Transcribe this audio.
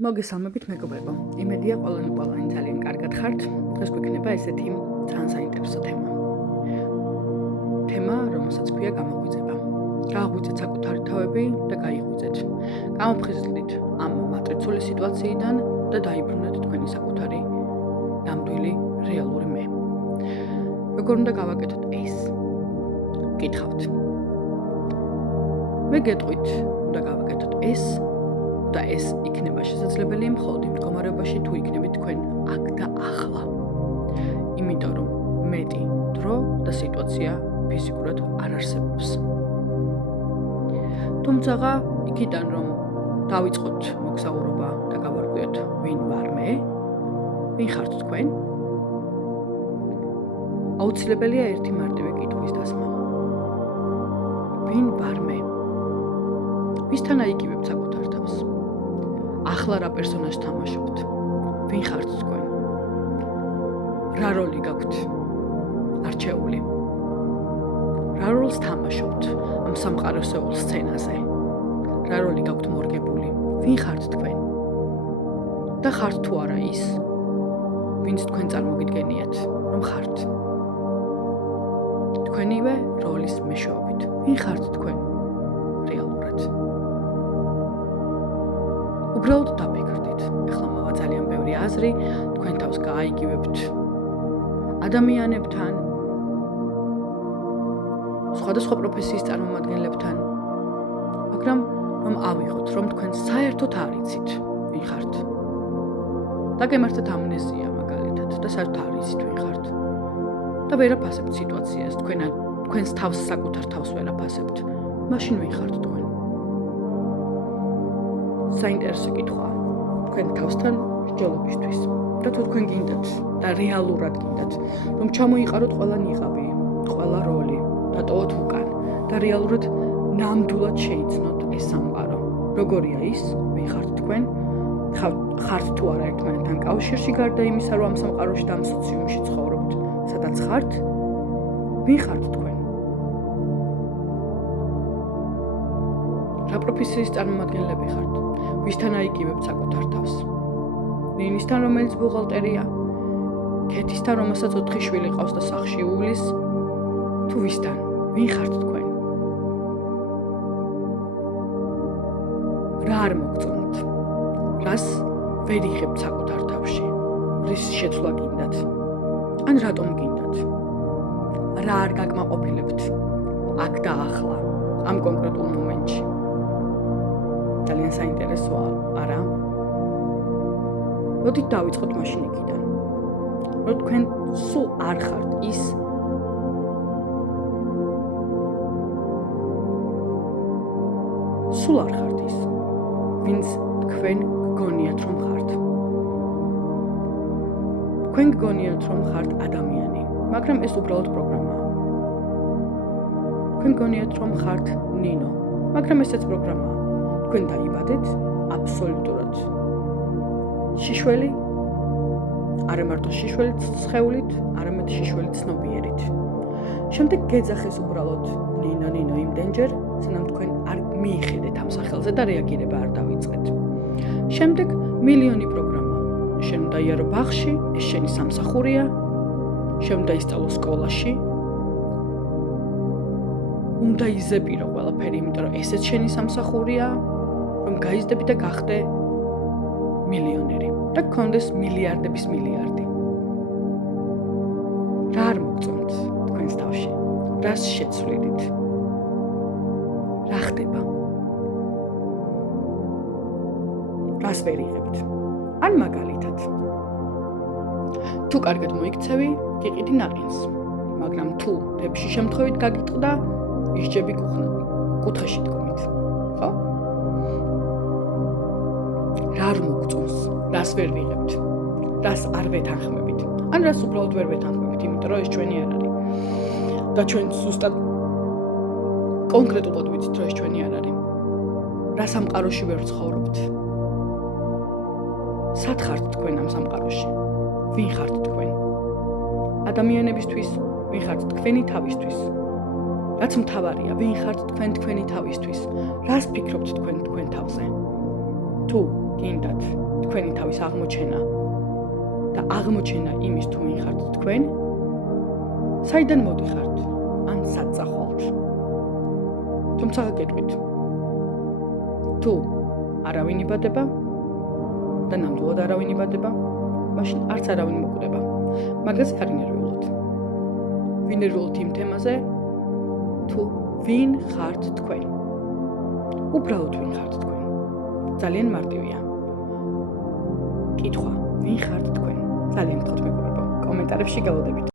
მოგესალმებით მეგობრებო. იმედია ყველანი ძალიან კარგად ხართ. დღეს გვექნება ესეთი ძალიან საინტერესო თემა, რომელსაც ქვია გამოღვიძება. გააღვიძეთ საკუთარი თავები და გაიღვიძეთ. გამოფხიზლდით ამ მატრიცული სიტუაციიდან და დაიბრუნეთ თქვენი საკუთარი ნამდვილი რეალური მე. როგორ უნდა გავაკეთოთ ეს? გითხავთ. მე გეტყვით, უნდა გავაკეთოთ ეს და ეს იქნება შესაძლებელი მხოლოდ იმ მდგომარეობაში, თუ იქნებით თქვენ აქ და ახლა. იმიტომ რომ მეტი დრო და სიტუაცია ფიზიკურად არ არსებობს. თუმცა იქიდან რომ დავიწყოთ მოგზაურობა და გავარკვიოთ ვინ ვარ მე, ვინ ხართ თქვენ, აუცილებელია ერთი მარტივი კითხვის დასმა. ვინ ვარ მე? ვისთან აიგივებთ საკუთარ თავს? ახლა რა პერსონაჟს თამაშობთ? ვინ ხართ თქვენ? რა როლი გაქვთ არჩეული? რა როლს თამაშობთ ამ სამყაროსეულ სცენაზე? რა როლი გაქვთ მორგებული? ვინ ხართ თქვენ? და ხართ თუ არა ის, ვინც თქვენ წარმოგიდგენიათ, რომ ხართ? თქვენივე როლის მეშვეობით. ვინ ხართ თქვენ? რეალურად. უბრალოდ დაფიქრდით. ეხლა მოვა ძალიან ბევრი აზრი, თქვენ თავს გააიგივებთ ადამიანებთან, სხვადასხვა პროფესიის წარმომადგენლებთან, მაგრამ რომ ავიღოთ, რომ თქვენ საერთოდ არ იცით, ვინ ხართ. და გემართათ ამნეზია მაგალითად და საერთოდ არ იცით, ვინ ხართ. და ვერ აფასებთ სიტუაციას, თქვენს თავს საკუთარ თავს ვერ აფასებთ. მაშინ ვინ ხართ თქვენ? საინტერესო კითხვაა თქვენ თავსთან მსჯელობისთვის. და თუ თქვენ გინდათ და რეალურად გინდათ, რომ ჩამოიყაროთ ყველა ნიღაბი, ყველა როლი, დატოვოთ უკან და რეალურად ნამდვილად შეიცნოთ ეს სამყარო. როგორია ის, ვინ ხართ თქვენ? ხართ თუ არა ერთმანეთთან კავშირში გარდა იმისა, რომ ამ სამყაროში და ამ სოციუმში ცხოვრობთ, სადაც ხართ? ვინ ხართ თქვენ? რა პროფესიის წარმომადგენლები ხართ? ვისთან აიგივებთ საკუთარ თავს? ნინისთან, რომელიც ბუღალტერია? ქეთისთან, რომელსაც 4 შვილი ყავს და სახლში უვლის? თუ ვისთან? ვინ ხართ თქვენ? რა არ მოგწონთ? რას ვერ იღებთ საკუთარ თავში? რის შეცვლა გინდათ? ან რატომ გინდათ? რა არ გაკმაყოფილებთ აქ და ახლა, ამ კონკრეტულ მომენტში? ძალიან საინტერესოა, არა? მოდით დავიწყოთ მაშინ იქიდან. რომ თქვენ სულ არ ხართ ის, სულ არ ხართ ის, ვინც თქვენ გგონიათ რომ ხართ. თქვენ გგონიათ რომ ხართ ადამიანი, მაგრამ ეს უბრალოდ პროგრამაა. თქვენ გგონიათ რომ ხართ ნინო, მაგრამ ესეც პროგრამაა. თქვენ დაიბადეთ აბსოლუტურად შიშველი, არა მარტო შიშველი სხეულით, არამედ შიშველი ცნობიერით. შემდეგ გეძახეს უბრალოდ ნინო იმდენჯერ, სანამ თქვენ არ მიიხედეთ ამ სახელზე და რეაგირება არ დავიწყეთ. შემდეგ მილიონი პროგრამა. შენ უნდა იარო ბაღში, ეს შენი სამსახურია, შენ უნდა ისწავლო სკოლაში, უნდა იზეპირო ყველაფერი, იმიტომ რომ ესეც შენი სამსახურია, რომ გაიზრდები და გახდე მილიონერი და გქონდეს მილიარდების მილიარდი. რა არ მოგწონთ თქვენს თავში? რას შეცვლიდით? რა ხდება? რას ვერ იღებთ? ან მაგალითად, თუ კარგად მოიქცევი, გიყიდი ნაყინს, მაგრამ თუ თებში შემთხვევით გაგიტყდა, ისჯები კუთხეში დგომით, ხო? რა არ მოგწონს? რას ვერ ვიღებთ? რას არ ვეთანხმებით? ან რას უბრალოდ ვერ ვეთანხმებით, იმიტომ რომ ეს ჩვენი არ არის. და ჩვენ ზუსტად კონკრეტულად ვიცით, რომ ეს ჩვენი არ არის. რა სამყაროში ვერ ცხოვრობთ? სად ხართ თქვენ ამ სამყაროში? ვინ ხართ თქვენ? ადამიანებისთვის, ვინ ხართ თქვენი თავისთვის? რაც მთავარია, ვინ ხართ თქვენ თქვენი თავისთვის? რას ფიქრობთ თქვენ თავზე? თუ გინდათ თქვენი თავის აღმოჩენა და აღმოჩენა იმის თუ ვინ ხართ თქვენ, საიდან მოდიხართ ან სად წახვალთ. თუმცა გეტყვით, თუ არავინ იბადება და ნამდვილად არავინ იბადება, მაშინ არც არავინ მოკვდება. მაგაზე არ ინერვიულოთ. ვინერვიულოთ იმ თემაზე, თუ ვინ ხართ თქვენ. უბრალოდ ვინ ხართ თქვენ. ძალიან მარტივია. კითხვა, ვინ ხართ თქვენ? ძალიან გთხოვთ მეგობრებო, კომენტარებში გავლოდებით.